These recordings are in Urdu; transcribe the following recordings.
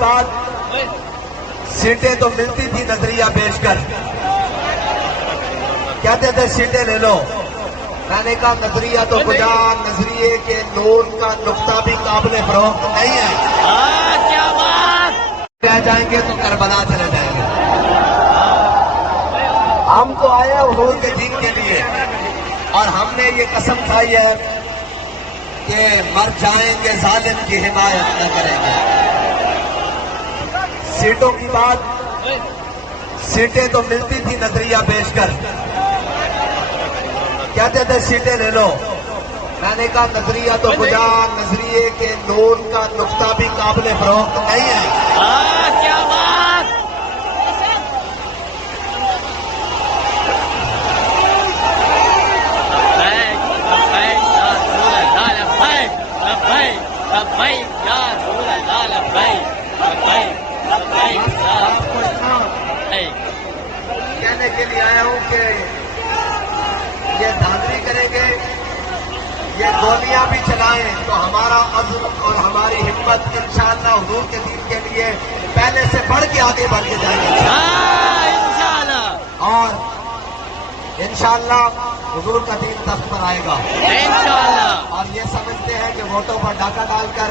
بعد سیٹیں تو ملتی تھی نظریہ پیش کر، کہتے تھے سیٹیں لے لو، میں نے کہا نظریہ تو خدا، نظریے کے نور کا نقطہ بھی قابل فروخت نہیں ہے، کیا بات، رہ جائیں گے تو کربلا چلے جائیں گے۔ ہم تو آئے حضور کے دین کے لیے، اور ہم نے یہ قسم کھائی ہے کہ مر جائیں گے ظالم کی حمایت نہ کریں گے۔ سیٹوں کی بات، سیٹیں تو ملتی تھی نظریہ پیش کر، کہتے تھے سیٹیں لے لو، میں نے کہا نظریہ تو خدا، نظریے کے نور کا نقطہ بھی قابل فروخت نہیں ہے، کیا بات، کہنے کے لیے آیا ہوں کہ یہ دھاندلی کریں گے، یہ گولیاں بھی چلائیں تو ہمارا عزم اور ہماری ہمت انشاءاللہ حضور کے دین کے لیے پہلے سے بڑھ کے آگے بڑھ کے جائیں گے، اور انشاءاللہ حضور کا دین تخت پر آئے گا۔ اور یہ سمجھتے ہیں کہ ووٹوں پر ڈاکہ ڈال کر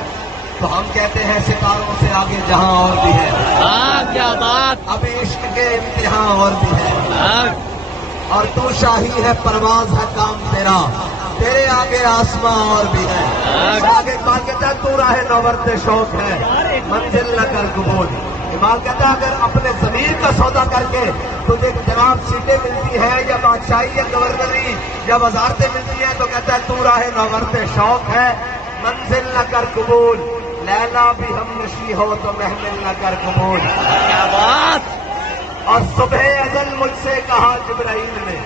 تو ہم کہتے ہیں ستاروں سے آگے جہاں اور بھی ہے، کیا بات، ابھی عشق کے امتحان اور بھی ہے، اور تو شاہی ہے پرواز ہے کام تیرا، تیرے آگے آسماں اور بھی ہے، آگے اقبال کہتا ہے تو راہ نورد شوق ہے منزل نہ کر قبول۔ اقبال کہتا ہے اگر اپنے ضمیر کا سودا کر کے تجھے جناب سیٹیں ملتی ہیں یا بادشاہی یا گورنری یا وزارتیں ملتی ہیں تو کہتا ہے تو راہ نورد شوق ہے منزل نہ کر قبول، لیلا بھی ہم نشی ہو تو محمل نہ کر قبول۔ کیا بات، اور صبح ازل مجھ سے کہا جبرائیل نے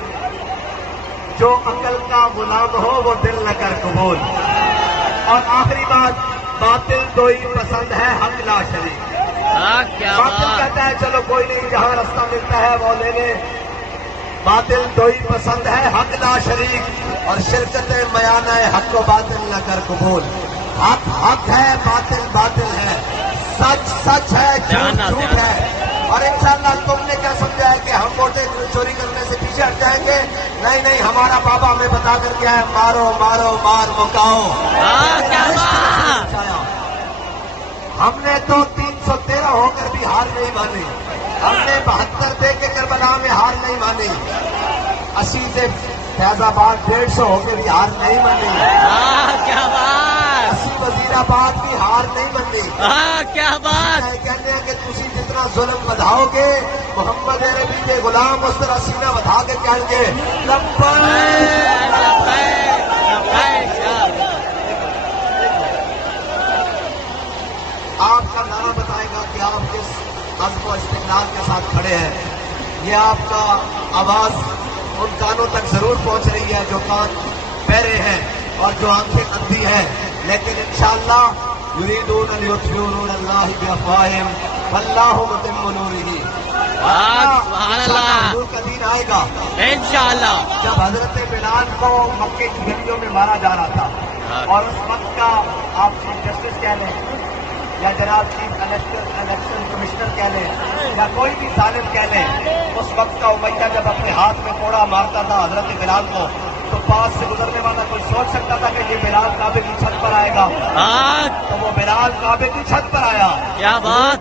جو عقل کا غلام ہو وہ دل نہ کر قبول۔ اور آخری بات، باطل تو ہی پسند ہے حق لا شریک، کیا باطل بات، کہتا ہے چلو کوئی نہیں جہاں راستہ ملتا ہے وہ لے لے، باطل تو ہی پسند ہے حق لا شریک، اور شرکت میانہ حق و باطل نہ کر قبول۔ حق حق ہے، باطل باطل ہے، سچ سچ ہے، جھوٹ جھوٹ ہے، اور انشاءاللہ تم نے کیا سمجھا ہے کہ ہم ووٹیں چوری کرنے سے پیچھے ہٹ جائیں گے؟ نہیں نہیں، ہمارا بابا ہمیں بتا کر کیا ہے، مارو مارو مار مکاؤ۔ کیا بات، ہم نے تو 313 ہو کر بھی ہار نہیں مانی، ہم نے 72 دے کے کربلا میں ہار نہیں مانی، 80 سے فیض آباد 150 ہو کے بھی ہار نہیں مانی، کیا بات، 80 وزیر آباد بھی ہار نہیں مانی۔ کیا بات، کہتے ہیں کہ تسی جتنا ظلم بدھاؤ گے محمد عربی کے غلام اس طرح سینہ بدھا کے کہیں گے آپ کا نام بتائے گا کہ آپ کس عزم و استقلال کے ساتھ کھڑے ہیں۔ یہ آپ کا آواز ان کانوں تک ضرور پہنچ رہی ہے جو کان بہرے ہیں اور جو آنکھیں اندھی ہیں، لیکن انشاءاللہ یریدون لیطفئوا نور اللہ بافواہہم واللہ متم نورہ۔ سبحان اللہ، حضور کا دین آئے گا انشاءاللہ۔ جب حضرت بلال کو مکے کی گلیوں میں مارا جا رہا تھا، اور اس وقت کا آپ چیف جسٹس کہہ لیں یا جناب چیف الیکشن کمشنر کہہ لیں یا کوئی بھی ظالم کہہ لیں، اس وقت کا امیہ جب اپنے ہاتھ میں کوڑا مارتا تھا حضرت بلال کو، تو پاس سے گزرنے والا کوئی سوچ سکتا تھا کہ یہ بلال کعبے کی چھت پر آئے گا؟ تو وہ بلال کعبے کی چھت پر آیا۔ کیا بات،